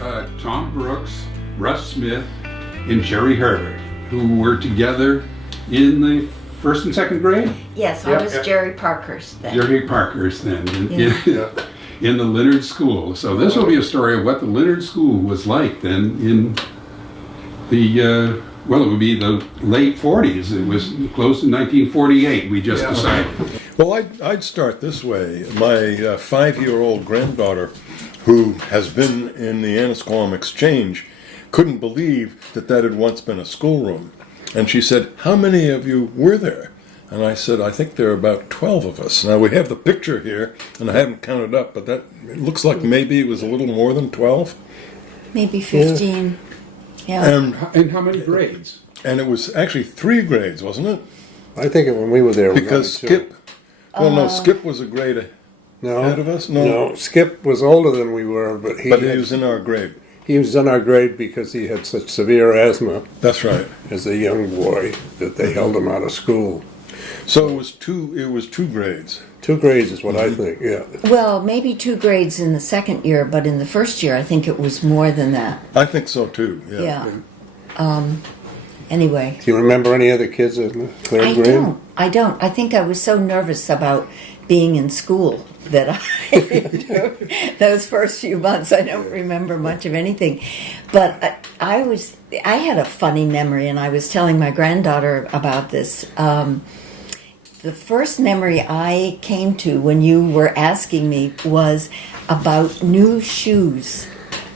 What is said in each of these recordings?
Tom Brooks, Russ Smith, and Jerry Herbert, who were together in the first and second grade? Yes, I was Jerry Parker's then. Jerry Parker's then, in the Leonard School. So this will be a story of what the Leonard School was like then in the, well, it would be the late 40s. It was closed in 1948, we just decided. Well, I'd start this way. My 5-year-old granddaughter, who has been in the Annisquam Exchange, couldn't believe that had once been a schoolroom. And she said, "How many of you were there?" And I said, "I think there are about 12 of us." Now, we have the picture here, and I haven't counted up, but it looks like maybe it was a little more than 12. Maybe 15. Yeah. And how many grades? And it was actually 3 grades, wasn't it? I think when we were there, Because Skip, Skip was a grade ahead of us? No, Skip was older than we were, but he was in our grade. He was in our grade because he had such severe asthma. That's right. As a young boy, that they held him out of school. So it was 2 grades. 2 grades is what I think. Yeah. Well, maybe 2 grades in the second year, but in the first year, I think it was more than that. I think so too. Yeah. Anyway. Do you remember any other kids in the third grade? I don't. I think I was so nervous about being in school that those first few months, I don't remember much of anything. But I had a funny memory, and I was telling my granddaughter about this. The first memory I came to when you were asking me was about new shoes.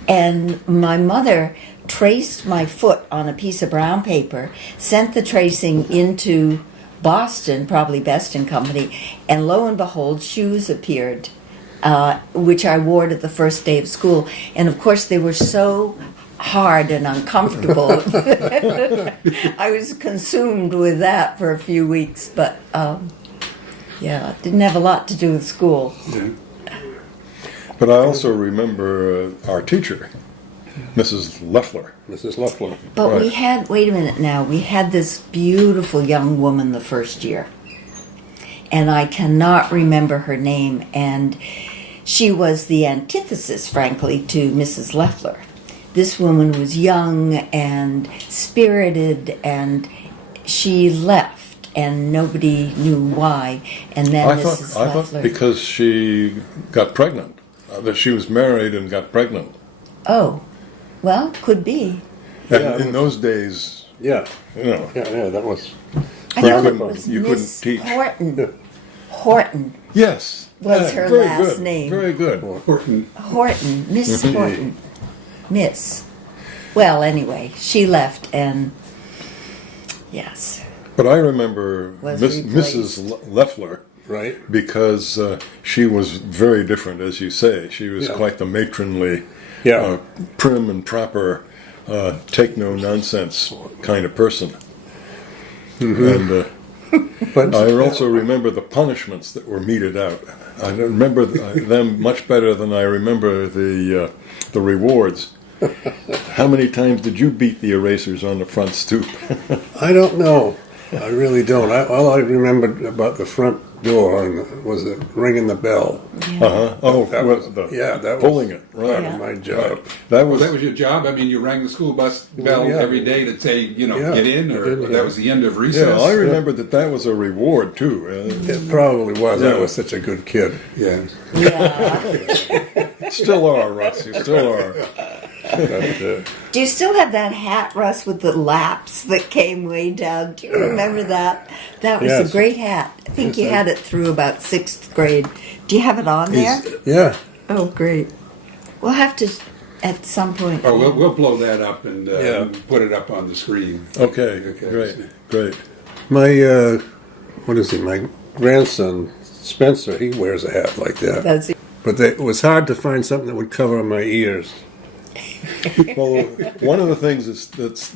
And my mother traced my foot on a piece of brown paper, sent the tracing into Boston, probably Best and Company, and lo and behold, shoes appeared, which I wore to the first day of school. And of course, they were so hard and uncomfortable. I was consumed with that for a few weeks, but it didn't have a lot to do with school. Yeah. But I also remember our teacher, Mrs. Leffler. Mrs. Leffler. But we had, wait a minute now, we had this beautiful young woman the first year. And I cannot remember her name. And she was the antithesis, frankly, to Mrs. Leffler. This woman was young and spirited, and she left, and nobody knew why. And then I thought because she got pregnant, that she was married and got pregnant. Oh, well, could be. And in those days, that was. I know it was you Miss couldn't teach. Horton. Horton Yes. was her very last good, name. Very good. Horton, Miss Horton. Miss. Well, anyway, she left, and yes. But I remember Mrs. replaced. Leffler, Right. because she was very different, as you say. She was quite the matronly, prim and proper, take no nonsense kind of person. And but I also remember the punishments that were meted out. I remember them much better than I remember the rewards. How many times did you beat the erasers on the front stoop? I don't know. I really don't. All I remembered about the front door was it ringing the bell. Oh, that was pulling it. Right. Part of my job. That was your job? I mean, you rang the school bus bell every day to say, get in, or that was the end of recess? Yeah, I remember that was a reward, too. It probably was. I was such a good kid. Yeah. Still are, Russ. You still are. But, Do you still have that hat, Russ, with the laps that came way down? Do you remember that? That was a great hat. I think you had it through about 6th grade. Do you have it on there? Yeah. Oh, great. We'll have to, at some point. Oh, we'll blow that up and put it up on the screen. Okay. Great. My, my grandson, Spencer, he wears a hat like that. That's it. But it was hard to find something that would cover my ears. Well, one of the things that's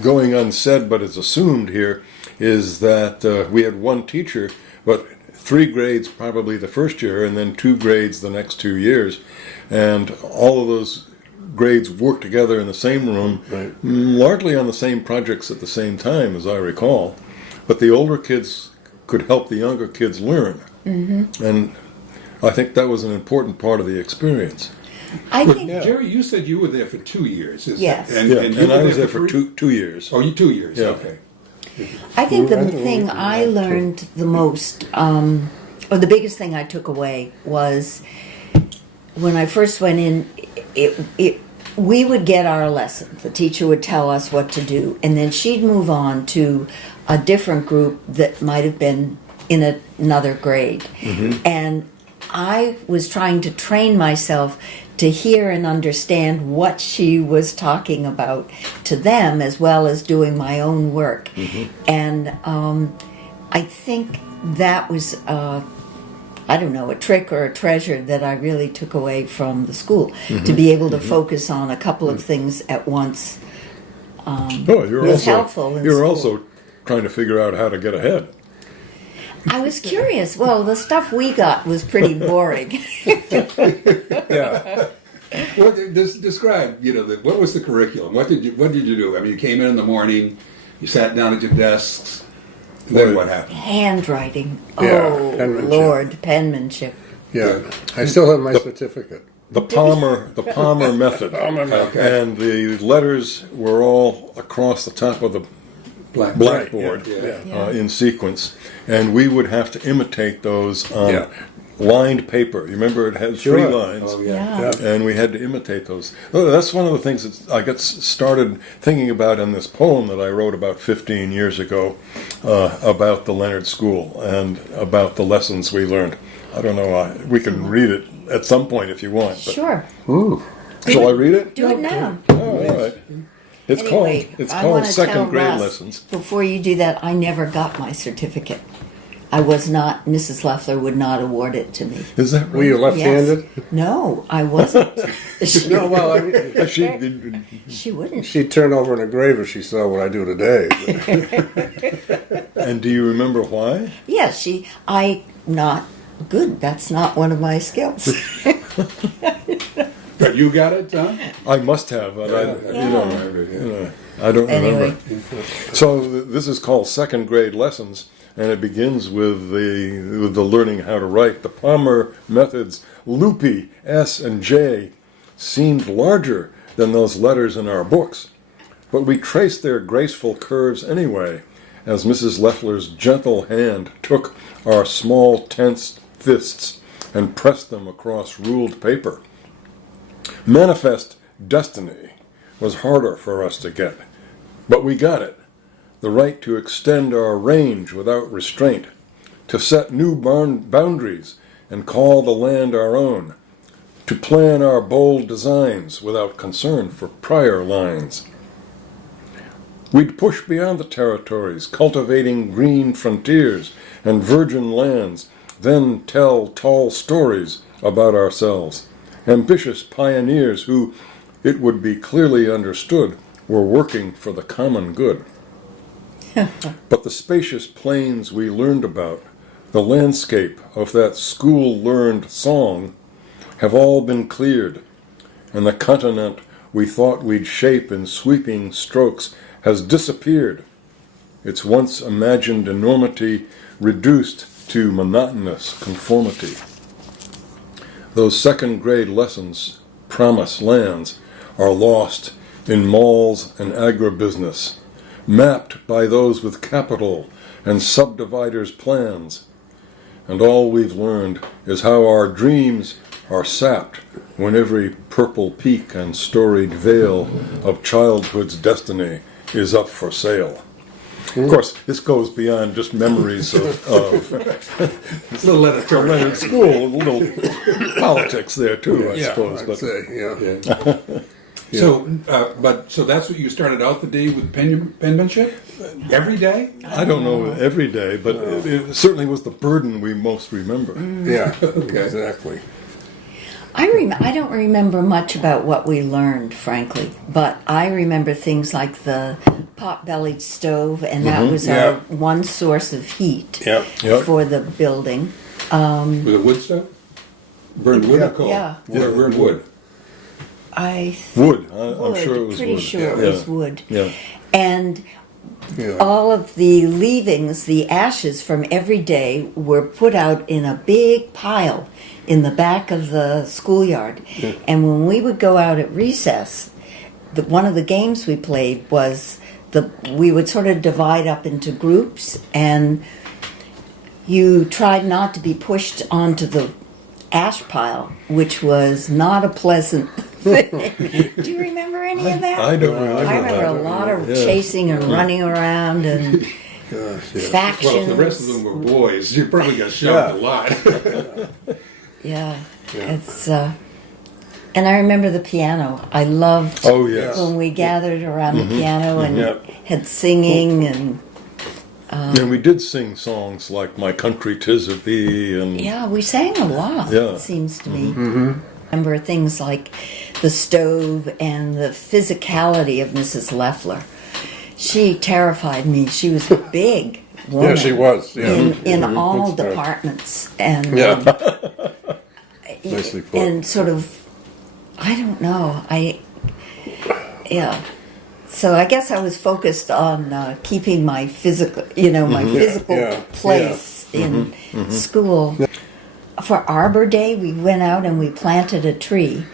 going unsaid but is assumed here is that we had one teacher, but 3 grades probably the first year and then 2 grades the next 2 years. And all of those grades worked together in the same room, largely on the same projects at the same time, as I recall. But the older kids could help the younger kids learn. And I think that was an important part of the experience. I But think Jerry, you said you were there for 2 years. Yes. And, Yeah, and you and were I was there for 3? 2 years. Oh, you 2 years. Yeah. Okay. I think the I don't thing know. I learned the most, or the biggest thing I took away was when I first went in. We would get our lesson. The teacher would tell us what to do, and then she'd move on to a different group that might have been in another grade. And I was trying to train myself to hear and understand what she was talking about to them, as well as doing my own work. And I think that was, I don't know, a trick or a treasure that I really took away from the school, to be able to focus on a couple of things at once. Oh, was helpful in you're school. also trying to figure out how to get ahead. I was curious. Well, the stuff we got was pretty boring. Yeah. Well, describe. What was the curriculum? What did you do? I mean, you came in the morning, you sat down at your desks. Then what happened? Handwriting. Yeah, Oh, penmanship. Lord, penmanship. Yeah. I still have my certificate. The Palmer method. Okay. And the letters were all across the top of the blackboard Yeah. in sequence, and we would have to imitate those on Yeah. lined paper. You remember it had Sure. 3 lines, Oh, Yeah. and we had to imitate those. Oh, that's one of the things that I got started thinking about in this poem that I wrote about 15 years ago about the Leonard School and about the lessons we learned. I don't know. We can read it at some point if you want. But Sure. Shall I read it? Do it now. Oh, all right. It's Anyway, called I wanna second tell grade Russ, lessons. Before you do that, I never got my certificate. I was not, Mrs. Leffler would not award it to me. Is that right? Were you left-handed? Yes. No, I wasn't. No, well, I mean, She wouldn't. she'd turn over in a grave if she saw what I do today. And do you remember why? Yes, not good. That's not one of my skills. But you got it, Tom? I must have, but I don't Anyway. remember. So this is called second grade lessons, and it begins with the learning how to write. The Palmer method's loopy S and J seemed larger than those letters in our books, but we traced their graceful curves anyway, as Mrs. Leffler's gentle hand took our small tense fists and pressed them across ruled paper. Manifest destiny was harder for us to get, but we got it. The right to extend our range without restraint, to set new boundaries and call the land our own, to plan our bold designs without concern for prior lines. We'd push beyond the territories, cultivating green frontiers and virgin lands, then tell tall stories about ourselves. Ambitious pioneers who, it would be clearly understood, were working for the common good. But the spacious plains we learned about, the landscape of that school-learned song, have all been cleared, and the continent we thought we'd shape in sweeping strokes has disappeared, its once imagined enormity reduced to monotonous conformity. Those second grade lessons, promised lands, are lost in malls and agribusiness, mapped by those with capital and subdividers' plans. And all we've learned is how our dreams are sapped when every purple peak and storied veil of childhood's destiny is up for sale. Of course, this goes beyond just memories of Little editorial. Leonard School, a little politics there too, I suppose. I'd But say, yeah. So that's what you started out the day with penmanship? Every day? I don't know every day, but it certainly was the burden we most remember. Yeah, exactly. I don't remember much about what we learned, frankly, but I remember things like the pot-bellied stove, and that was our one source of heat Yep. Yep. for the building. With a wood stove? Burned wood or coal? Yeah. Burned wood. I Wood, wood, I'm sure it was pretty wood. sure it was wood. Yeah. And Yeah. all of the leavings, the ashes from every day, were put out in a big pile in the back of the schoolyard. And when we would go out at recess, one of the games we played was we would sort of divide up into groups, and you tried not to be pushed onto the ash pile, which was not a pleasant thing. Do you remember any of that? I don't remember I remember that. a lot of Yeah. chasing and running around and Gosh, yeah. factions. Well, if the rest of them were boys, you probably got shoved a lot. Yeah, it's. And I remember the piano. I loved Oh, yes. when we gathered around the piano and Yeah. had singing and. And we did sing songs like "My Country 'Tis of Thee" and Yeah, we sang a lot, Yeah. it seems to me. Remember things like the stove and the physicality of Mrs. Leffler. She terrified me. She was a big woman. Yeah, she was. Yeah. In Mhm. all That's right. departments. And, Yeah. Nicely put. and sort of, I don't know. Yeah. So I guess I was focused on keeping my physical, my physical Yeah. place in school. For Arbor Day, we went out and we planted a tree,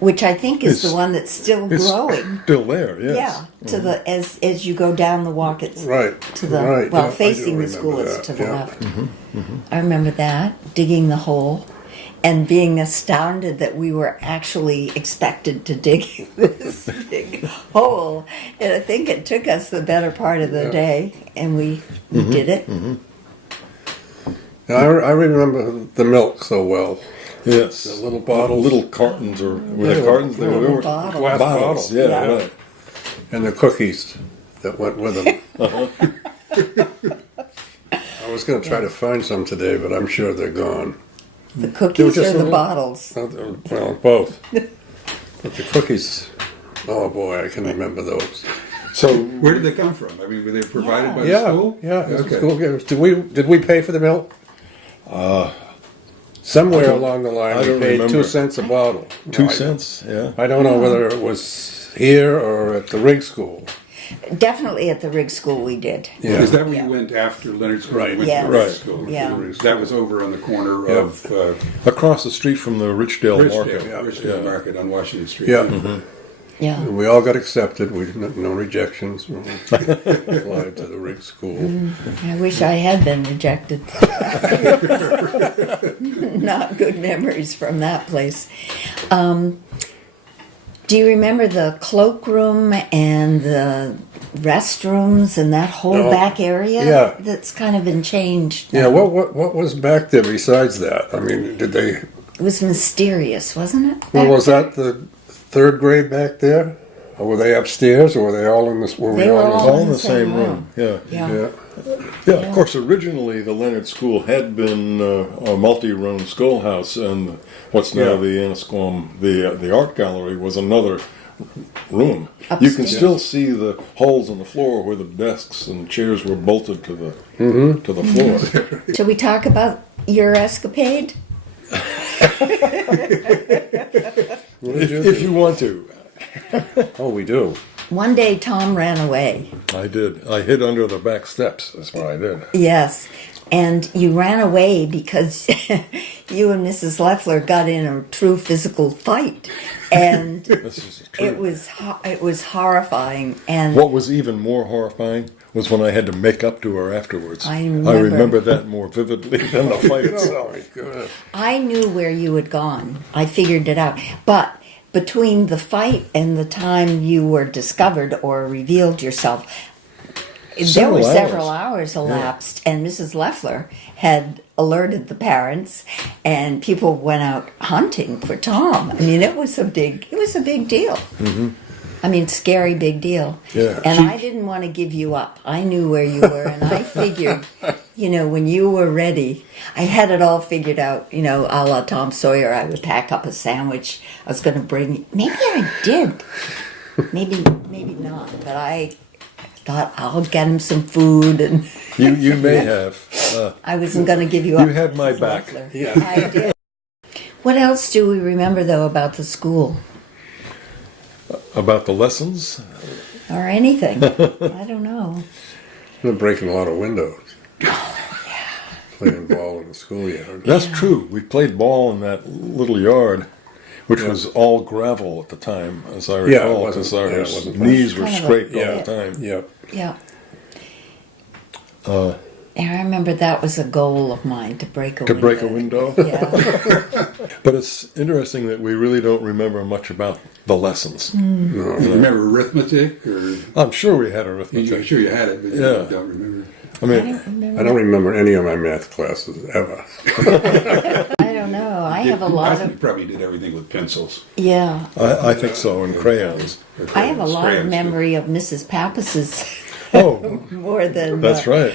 which I think is the It's- one that's still it's growing. still there. Yes. Yeah, to the as you go down the walk, it's Right. to the Right. well, Yeah, I facing do the school, remember it's that. to the Yeah. left. I remember that, digging the hole, and being astounded that we were actually expected to dig this big hole. And I think it took us the better part of the day, and we did it. I remember the milk so well. Yes. The little bottles. Little cartons, or were they cartons? They little were bottles. Glass bottles. bottles. Yeah, Yeah. right. And the cookies that went with them. I was going to try to find some today, but I'm sure they're gone. The cookies just or the little- bottles? Well, both. But the cookies, oh boy, I can remember those. So where did they come from? I mean, were they provided by the Yeah, school? yeah. It's Okay. school gifts. Did we pay for the milk? Somewhere along the line, I we don't paid remember. 2 cents a bottle. 2 No, I- cents. Yeah. I don't know whether it was here or at the rig school. Definitely at the rig school we did. Yeah. Is that where Yeah. you went after Leonard School? Right. You went Yes. to the Right. school. Yeah. That was over on the corner Yeah. of Across the street from the Richdale Market. Richdale Market on Washington Street. Yeah. Yeah. And we all got accepted. We didn't no rejections. We applied to the rig school. I wish I had been rejected. Not good memories from that place. Do you remember the cloakroom and the restrooms and that whole No. back area? Yeah. That's kind of been changed. Yeah. now. What was back there besides that? I mean, did they? It was mysterious, wasn't it? Well, back was that the third grade back there, or were they upstairs, or were they all in this? Were we They were all all All in in the same room. Yeah. Yeah. Yeah. Yeah, of course, originally the Leonard School had been a multi-room schoolhouse, and what's now Yeah. the Ennisquam, the art gallery, was another room. You can Upstairs. still see the holes in the floor where the desks and chairs were bolted to the floor. Shall we talk about your escapade? if you want to. Oh, we do. One day Tom ran away. I did. I hid under the back steps. That's what I did. Yes. And you ran away because you and Mrs. Leffler got in a true physical fight. And This is true. it was horrifying. And What was even more horrifying was when I had to make up to her afterwards. I I remember. remember that more vividly than the fight Oh itself. my God. I knew where you had gone. I figured it out. But between the fight and the time you were discovered or revealed yourself, there were several hours elapsed, and Mrs. Leffler had alerted the parents, and people went out hunting for Tom. I mean, it was a big deal. I mean, scary big deal. Yeah. And I didn't want to give you up. I knew where you were, and I figured, when you were ready, I had it all figured out, a la Tom Sawyer. I would pack up a sandwich. I was going to bring, maybe I did. Maybe not, but I thought I'll get him some food, and You may have. I wasn't going to give you up. You had my Mrs. back. Leffler. Yeah. I did. What else do we remember, though, about the school? About the lessons? Or anything. I don't know. We're breaking a lot of windows. Playing ball in the schoolyard. That's true. We played ball in that little yard, which was all gravel at the time, as I Yeah, it recall, wasn't- because our yeah, it wasn't knees were kind of a- scraped all Yeah. the time. Yep. Yeah. And I remember that was a goal of mine, to break a To window. break a window. Yeah. But it's interesting that we really don't remember much about the lessons. No. Do you remember arithmetic, or I'm sure we had you're arithmetic. sure you had it, but you Yeah. don't remember? I I mean, don't remember. I don't remember any of my math classes ever. I don't know. I have a lot You of probably did everything with pencils. yeah. I think so, and crayons. I have a lot of Crayons, memory of Mrs. Pappas's Oh, more than that's right.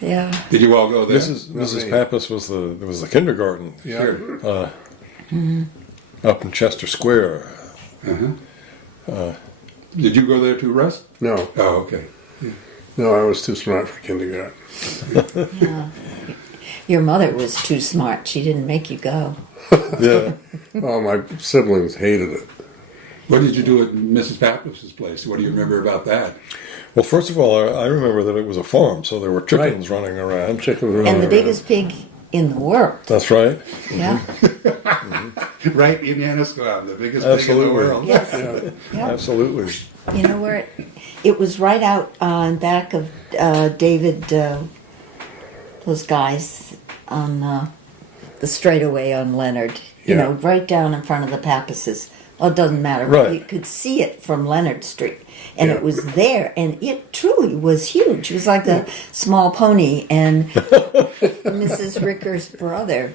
Yeah. Did you all go there? Mrs. me. Pappas was the kindergarten Yeah. Sure. up in Chester Square. Did you go there too, Russ? No, Oh, okay. no, I was too smart for kindergarten. Yeah. Your mother was too smart. She didn't make you go. Yeah. Oh, my siblings hated it. What did you do at Mrs. Pappas's place? What do you remember about that? Well, first of all, I remember that it was a farm, so there were chickens running around. Chicken were And the biggest pig in the world. That's right. Yeah. Right in Annisquam, the biggest pig in the Absolutely. world. Yes. Yeah, Yeah. absolutely. You know where it was right out on back of David, those guys on the straightaway on Leonard. You Yeah. know, right down in front of the Pappases. Oh, it doesn't matter. Right. You could see it from Leonard Street. And Yeah. it was there, and it truly was huge. It was like a small pony. And Mrs. Ricker's brother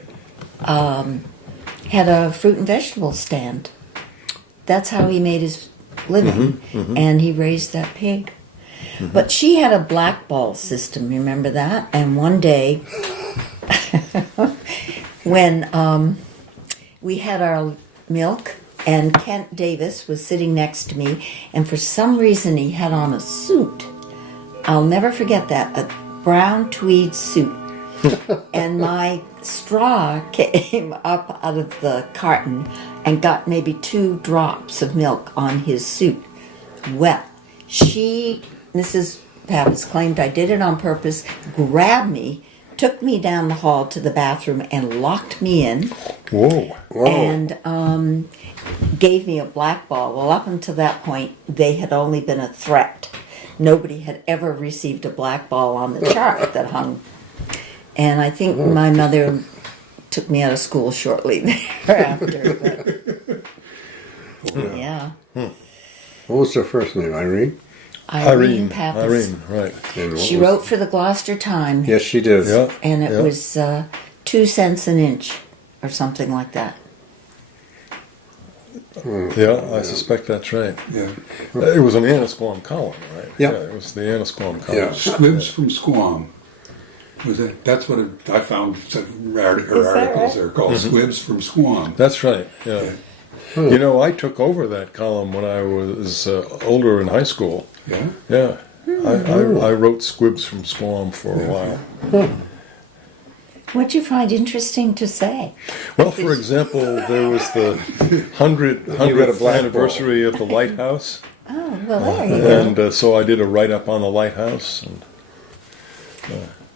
had a fruit and vegetable stand. That's how he made his living. And he raised that pig. But she had a blackball system, remember that? And one day, when we had our milk, and Kent Davis was sitting next to me, and for some reason he had on a suit. I'll never forget that, a brown tweed suit. And my straw came up out of the carton and got maybe 2 drops of milk on his suit. Well, Mrs. Pappas claimed I did it on purpose, grabbed me, took me down the hall to the bathroom and locked me in. Whoa. And gave me a black ball. Well, up until that point, they had only been a threat. Nobody had ever received a black ball on the chart that hung. And I think my mother took me out of school shortly thereafter. But, yeah. What was her first name? Irene? Irene Pappas. Irene, right. And what She was- wrote for the Gloucester Times, Yes, she did. Yeah. and it yeah. was 2 cents an inch or something like that. Yeah, I suspect that's right. Yeah. It was an Annisquam column, right? Yeah. It was the Annisquam column. Yeah. Squibs from Squam. Was it? That's what I found. Her articles right? there called Squibs from Squam. That's right, yeah. You know, I took over that column when I was older in high school. Yeah. Yeah. I wrote Squibs from Squam for a while. What'd you find interesting to say? Well, for example, there was the 100th black anniversary of the lighthouse. Oh, well, there you go. And so I did a write-up on the lighthouse. And,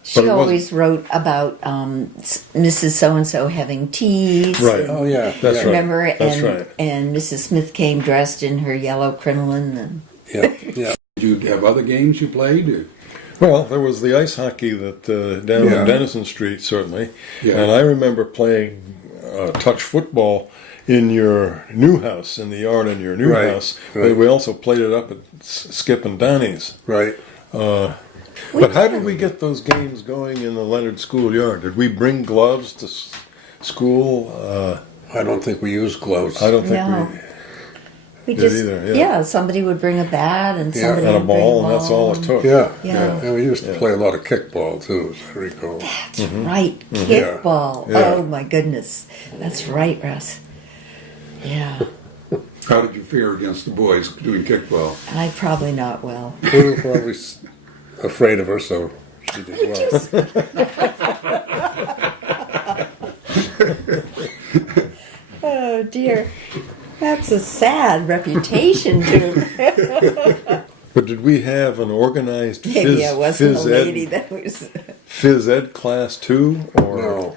She but it always wrote about Mrs. So-and-so having teas. right. and- Oh, yeah. That's yeah. right. Remember? That's and, right. and Mrs. Smith came dressed in her yellow crinoline. And Yeah, yeah. Did you have other games you played? Or? Well, there was the ice hockey that down Yeah. on Denison Street, certainly. Yeah. And I remember playing touch football in your new house, in the yard in your new Right, house. right. But we also played it up at Skip and Donnie's. Right. But how did we get those games going in the Leonard schoolyard? Did we bring gloves to school? I don't think we used gloves. I don't think No. we Did just either, yeah. somebody would bring a bat and Yeah, somebody we... And a would bring ball, and that's all it took. Yeah. Yeah. And we used to play a lot of kickball, too, as I recall. That's right, Yeah. kickball. Yeah. Oh my goodness, that's right, Russ. Yeah, How did you fare against the boys doing kickball? I probably not well. We were probably afraid of her, so she did well. Oh dear, that's a sad reputation to. But did we have an organized Maybe I wasn't a phys lady ed, that was. phys ed class too? Or No.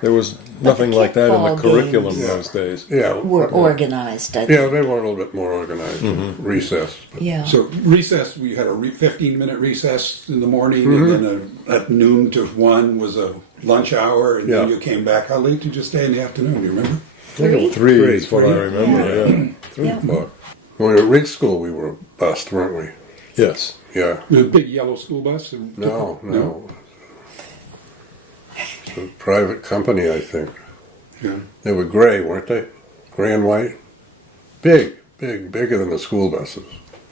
there was nothing like that in the kickball curriculum games. those days. Yeah. Were organized, I think. Yeah, they were a little bit more organized. Recess. Yeah. So recess, we had a 15-minute recess in the morning, and then at noon to 1 was a lunch hour, and then Yeah. you came back. How late did you stay in the afternoon? Do you remember? Three? Three is what I remember. Yeah. Yeah. 3 o'clock. When we were at Rig School, we were bused, weren't we? Yes. Yeah. The big yellow school bus? No. It's a private company, I think. Yeah. They were gray, weren't they? Gray and white. Bigger than the school buses.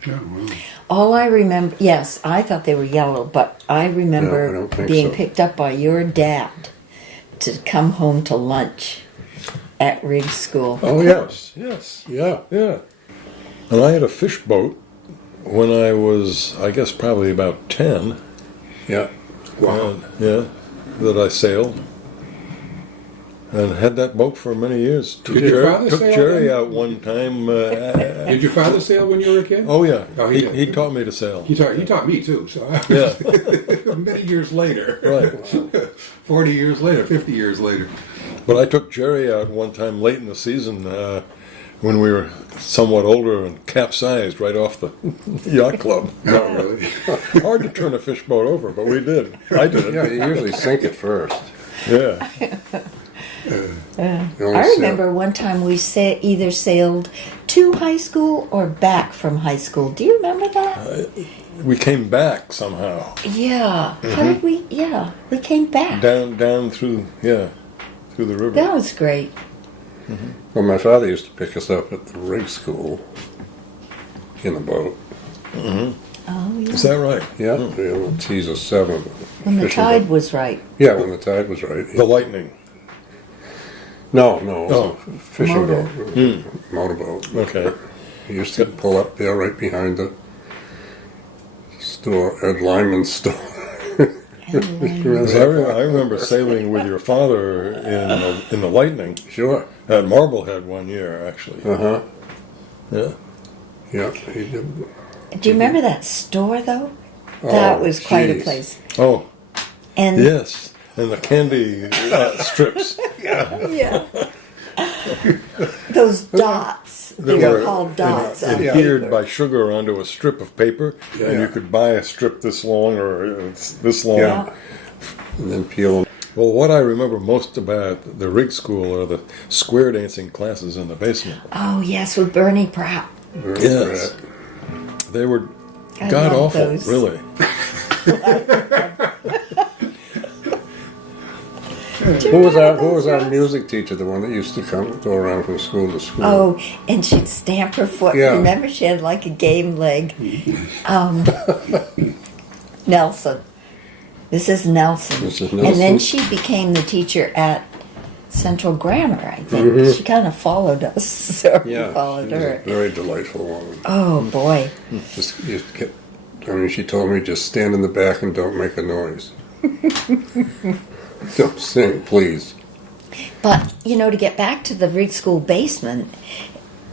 Yeah, well, All I remember, yes, I thought they were yellow, but I No, I remember don't think being so. picked up by your dad to come home to lunch at Rig School. Oh, yeah. Yes. Yeah. Yeah. And I had a fish boat when I was, I guess, probably about 10. Yeah. wow. And, yeah, that I sailed. And had that boat for many years. Took Did your father sail Jerry then? out one time. Did your father sail when you were a kid? Oh, yeah. Oh, he did. He taught me to sail. He taught me too, so Yeah. many years later. Right. 40 years later, 50 years later. But I took Jerry out one time late in the season when we were somewhat older and capsized right off the yacht club. Not really. Hard to turn a fish boat over, but we did. I did. Yeah, you usually sink it first. Yeah. You only I sail- remember one time we either sailed to high school or back from high school. Do you remember that? We came back somehow. Yeah. How did we? Yeah, we came back. Down through the river. That was great. Well, my father used to pick us up at the Rig School in the boat. Oh, yeah. Is that right? Yeah. We'll tease us 7. When the Fishing tide boat. was right. Yeah, when the tide was right. The lightning. No. Oh. Fishing Motor. boat. Motorboat. Okay. He used to pull up there right behind the store, Ed Lyman's store. Because I remember sailing with your father in the lightning Sure. at Marblehead one year, actually. Uh-huh. Yeah. Yeah, he did. Do you remember that store though? That Oh, was quite a geez. place. Oh, And yes. And the candy strips. yeah. Those dots. They were called dots. Adhered by sugar onto a strip of paper, and Yeah. you could buy a strip this long or it's this long. Yeah. And then peel them. Well, what I remember most about the rig school are the square dancing classes in the basement. Oh yes, with Bernie Pratt. Yes. They were I god love awful, those. really. Who was our music teacher? The one that used to go around from school to school. Oh, and she'd stamp her foot. Yeah. Remember, she had like a game leg. Nelson. This is Nelson. Mrs. And then Nelson. she became the teacher at Central Grammar, I think. She kind of followed us, so we Yeah, followed she was her. a very delightful woman. Oh boy. Just get. I mean, she told me just stand in the back and don't make a noise. Don't sing, please. But, to get back to the Rig School basement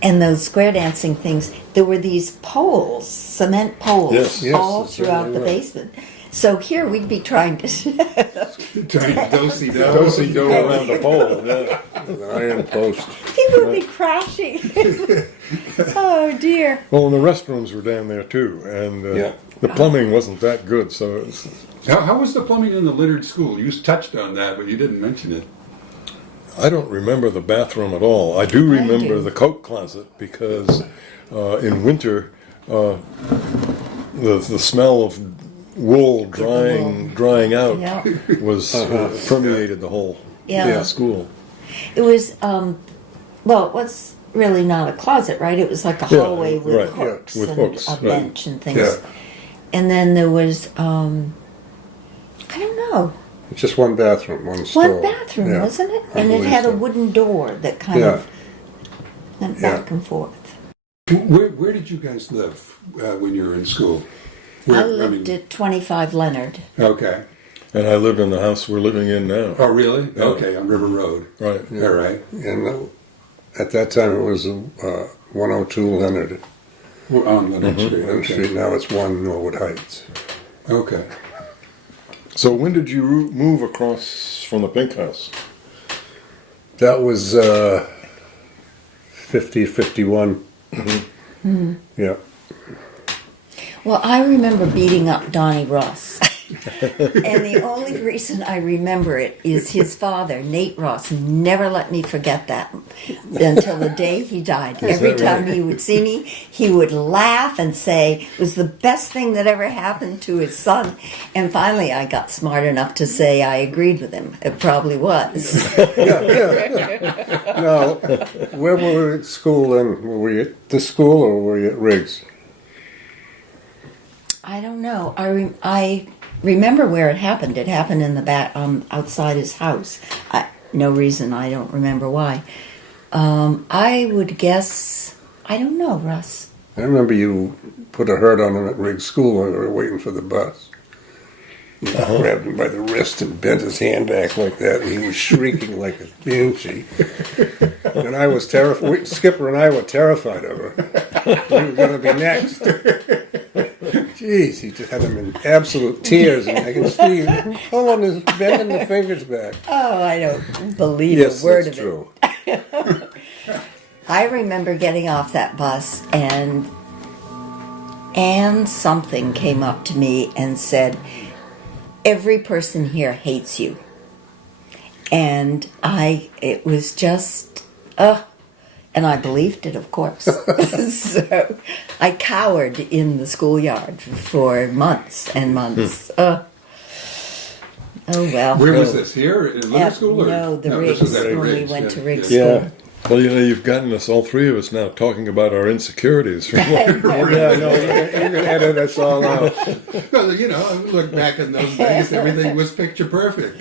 and those square dancing things, there were these poles, cement poles, Yes. Yes, all that's throughout really the right. basement. So here we'd be trying to. Trying to do-si-do. Do around the pole. Yeah. An iron post. People would be crashing. Oh dear. Well, and the restrooms were down there too, and Yeah. the plumbing wasn't that good, so it's, How was the plumbing in the littered school? You touched on that, but you didn't mention it. I don't remember the bathroom at all. I do remember do. the coat closet because in winter the smell of wool drying out Yeah. was permeated the whole Yeah. school. It was, well, it was really not a closet, right? It was like a Yeah, hallway with right, hooks yeah, with and hooks, a right. bench and things. Yeah. And then there was, I don't know, It's just one bathroom, one stall. one bathroom, Yeah, wasn't it? I And it believe had a so. wooden door that kind Yeah. of went Yeah. back and forth. Where did you guys live when you were in school? I lived at 25 Leonard. Okay. And I lived in the house we're living in now. Oh, really? Yeah. Okay, on River Road. Right. All right. And at that time it was 102 Leonard. We're on Leonard Street. Leonard Okay. Street, now it's 1 Norwood Heights. Okay. So when did you move across from the Pink House? That was 50, 51. Yeah. Well, I remember beating up Donnie Ross. And the only reason I remember it is his father, Nate Ross, never let me forget that until the day he died. Every time he would see me, he would laugh and say it was the best thing that ever happened to his son. And finally, I got smart enough to say I agreed with him. It probably was. Now, where were we at school then? Were we at this school or were we at Riggs? I don't know. I remember where it happened. It happened in the back, outside his house. No reason. I don't remember why. I would guess. I don't know, Russ. I remember you put a hurt on him at Riggs School when we were waiting for the bus. You grabbed him by the wrist and bent his hand back like that, and he was shrieking like a banshee. And I was terrified. Skipper and I were terrified of her. We were going to be next. Jeez, he just had him in absolute tears, and I can see him pulling his, bending the fingers back. Oh, I don't believe Yes, a word that's of true. it. I remember getting off that bus, and something came up to me and said, "Every person here hates you." And it was just, and I believed it, of course. So I cowered in the schoolyard for months and months. Oh well. Where was this? Here in Leonard School? Or? No, the this Riggs, was at when we Riggs, went yeah, to Riggs yeah. School. Well, you've gotten us, all three of us now, talking about our insecurities. Yeah, no, you can edit us all out. Well, look back in those days, everything was picture perfect.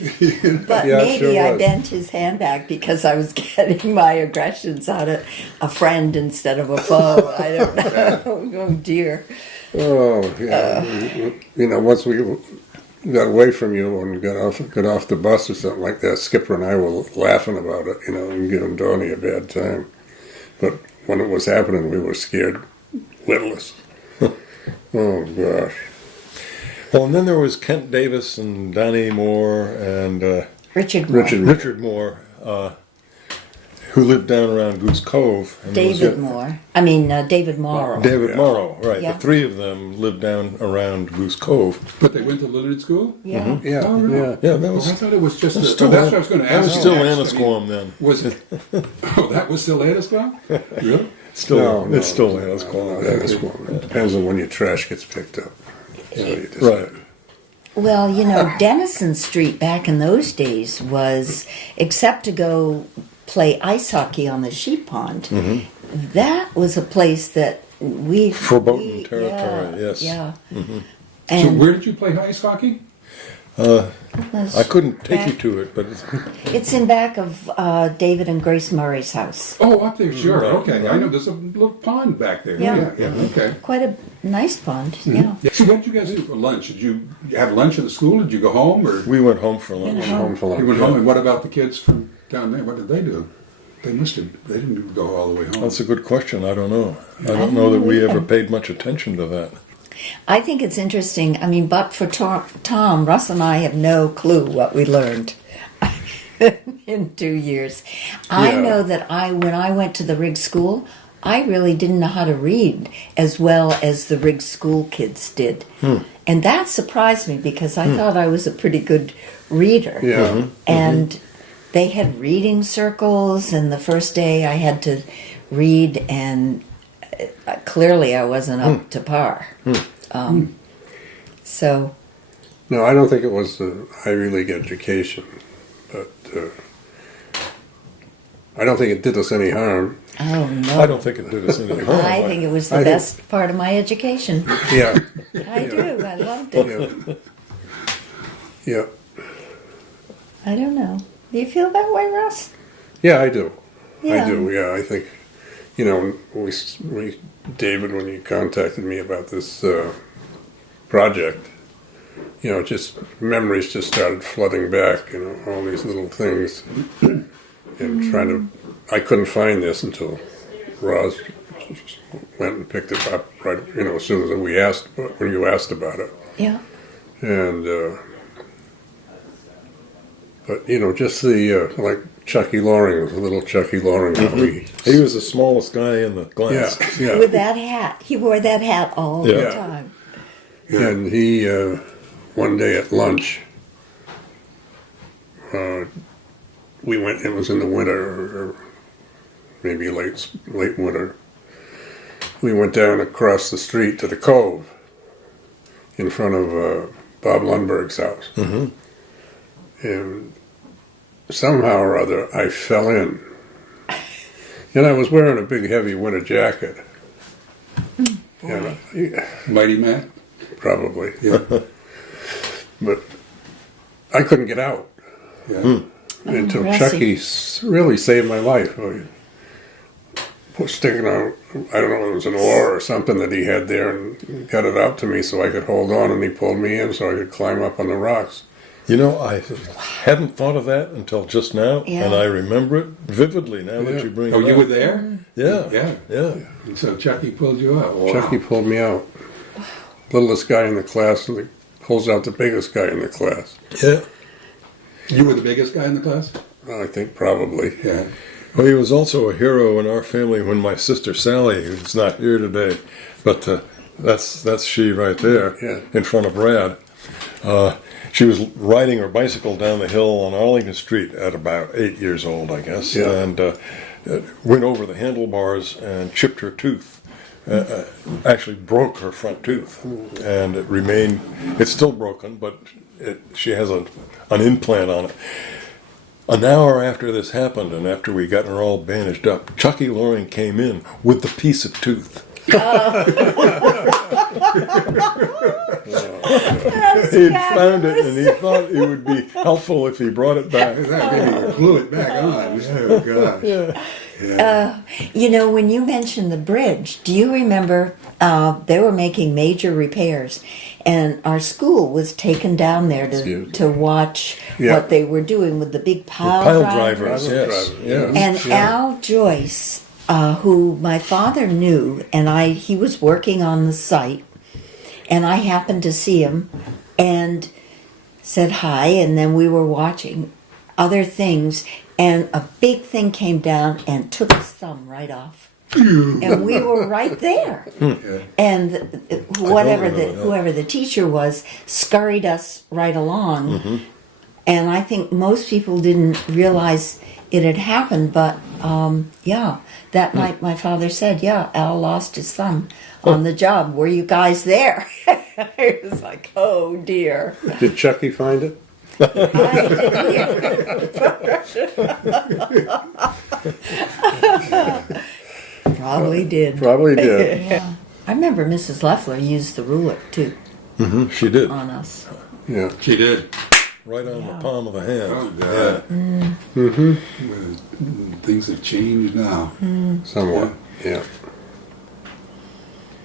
But Yeah, it maybe sure I was. bent his hand back because I was getting my aggressions out of a friend instead of a foe. I don't know. Oh dear. Oh, yeah. Once we got away from you and got off the bus or something like that, Skipper and I were laughing about it, and giving Donnie a bad time. But when it was happening, we were scared witless. Oh, gosh. Well, and then there was Kent Davis and Donnie Moore and Richard Moore. Richard Moore, who lived down around Goose Cove. And David Moore. David Morrow. David Yeah. Morrow, right. Yeah. The three of them lived down around Goose Cove. But they went to Leonard School? Yeah. Yeah, Oh, really? yeah. Yeah, that Well, was I thought it was just. still That's what I was going to ask. that was you still next. Annisquam then. Was it? Oh, that was still Annisquam? Really? Still, No, it's still no, Annisquam. that is cool. It depends on when your trash gets picked up. So you just- Right. Well, Denison Street back in those days was, except to go play ice hockey on the sheep pond, that was a place that Verboten territory, yes. Yeah. So And where did you play ice hockey? I couldn't take you to it, but it's in back of David and Grace Murray's house. Oh, up there, sure. Right, Okay, I know there's a little pond back there. Yeah. Okay. Quite a nice pond, yeah. So what did you guys do for lunch? Did you have lunch at the school? Did you go home, or we went home for lunch. Home for you lunch. went home? And what about the kids from down there? What did they do? They must have. They didn't go all the way home. That's a good question. I don't know. I don't know that we ever paid much attention to that. I think it's interesting. But for Tom, Russ and I have no clue what we learned in 2 years. I Yeah. know that when I went to the Riggs School, I really didn't know how to read as well as the Riggs School kids did. And that surprised me because I thought I was a pretty good reader. Yeah. And they had reading circles, and the first day I had to read, and clearly I wasn't up to par. So, No, I don't think it was the Ivy League education, but I don't think it did us any harm. oh no. I don't think it did us any harm. I think it was the I think- best part of my education. Yeah. I do. I loved it. Yeah. Yeah. I don't know. Do you feel that way, Russ? Yeah, I do. Yeah. I do. Yeah, I think, we David, when you contacted me about this project, just memories just started flooding back. All these little things, and I couldn't find this until Roz went and picked it up right, as soon as when you asked about it. Yeah. And, but, just the, like Chucky Loring, the little Chucky Loring. He was the smallest guy in the class. Yeah. With that hat. He wore that hat all the Yeah. time. And he, one day at lunch, we went, it was in the winter, or maybe late winter. We went down across the street to the Cove in front of Bob Lundberg's house. Mm-hmm. And somehow or other, I fell in. And I was wearing a big, heavy winter jacket. And Mighty Mac? probably. Yeah. But I couldn't get out Yeah. until bless Chucky really saved my life. Sticking out, I don't know, it was an oar or something that he had there, and got it out to me so I could hold on, and he pulled me in so I could climb up on the rocks. I hadn't thought of that until just now, Yeah. and I remember it vividly now Yeah. that you bring Oh, it you up. were there? Yeah, Yeah. yeah. And so Chucky pulled you out. Wow. Chucky pulled me out. Littlest guy in the class, and he pulls out the biggest guy in the class. Yeah. You were the biggest guy in the class? I think probably. Yeah. Well, he was also a hero in our family when my sister Sally, who's not here today, but that's she right there, Yeah. in front of Brad. She was riding her bicycle down the hill on Arlington Street at about 8 years old, I guess, Yeah. and went over the handlebars and chipped her tooth. Actually broke her front tooth, and it remained. It's still broken, but she has an implant on it. An hour after this happened, and after we got her all bandaged up, Chucky Loring came in with the piece of tooth. He'd found it, and he thought it would be helpful if he brought it back. Maybe glue it back on. Oh, gosh. Yeah. When you mentioned the bridge, do you remember they were making major repairs, and our school was taken down there to watch Yeah. what they were doing with the big pile, Pile drivers. drivers, yes. Yeah. And Al Joyce, who my father knew, and he was working on the site, and I happened to see him and said hi, and then we were watching other things, and a big thing came down and took his thumb right off. And we were right there. And whoever the teacher was scurried us right along. Mm-hmm. And I think most people didn't realize it had happened, but that night my father said, Al lost his thumb on the job. Were you guys there? I was like, oh dear. Did Chucky find it? I didn't Probably did. Probably did. Yeah. I remember Mrs. Leffler used the ruler too Mm-hmm. She did. on us. Yeah. She did. Right on the palm of the hand. Oh, God. Things have changed now. Somewhat. Yeah.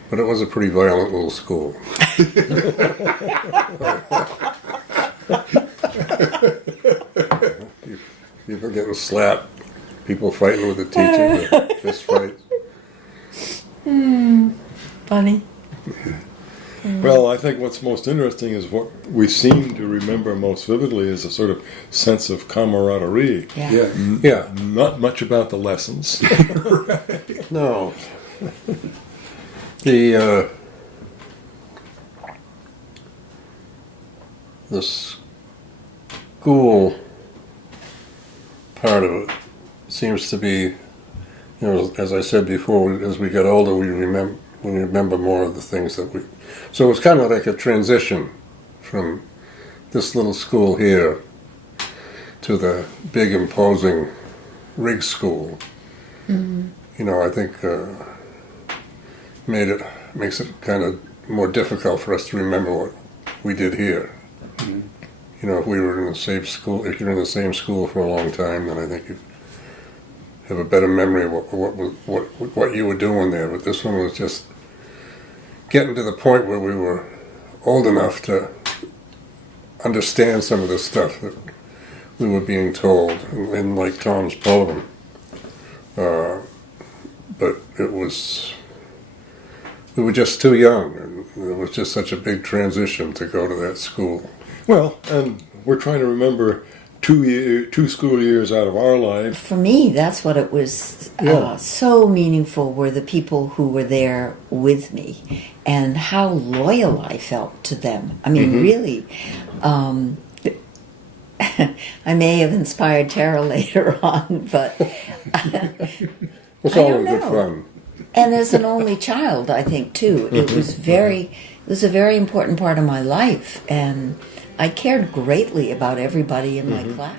But it was a pretty violent little school. People getting slapped, people fighting with the teacher, fist fights. Funny. Well, I think what's most interesting is what we seem to remember most vividly is a sort of sense of camaraderie. Yeah. Yeah. Yeah. Not much about the lessons. No. The school part of it seems to be, as I said before, as we get older, we remember more of the things that we. So it's kind of like a transition from this little school here to the big imposing rig school. Mm-hmm. I think makes it kind of more difficult for us to remember what we did here. Mm-hmm. If we were in the same school, if you're in the same school for a long time, then I think you have a better memory of what you were doing there. But this one was just getting to the point where we were old enough to understand some of the stuff that we were being told, and like Tom's poem. But it was we were just too young, and it was just such a big transition to go to that school. Well, and we're trying to remember 2 school years out of our life. For me, that's what it was. Yeah. So meaningful were the people who were there with me, and how loyal I felt to them. I mean, really. I may have inspired Tara later on, but It's I all don't good know. fun. And as an only child, I think too, it was it was a very important part of my life, and I cared greatly about everybody in my class.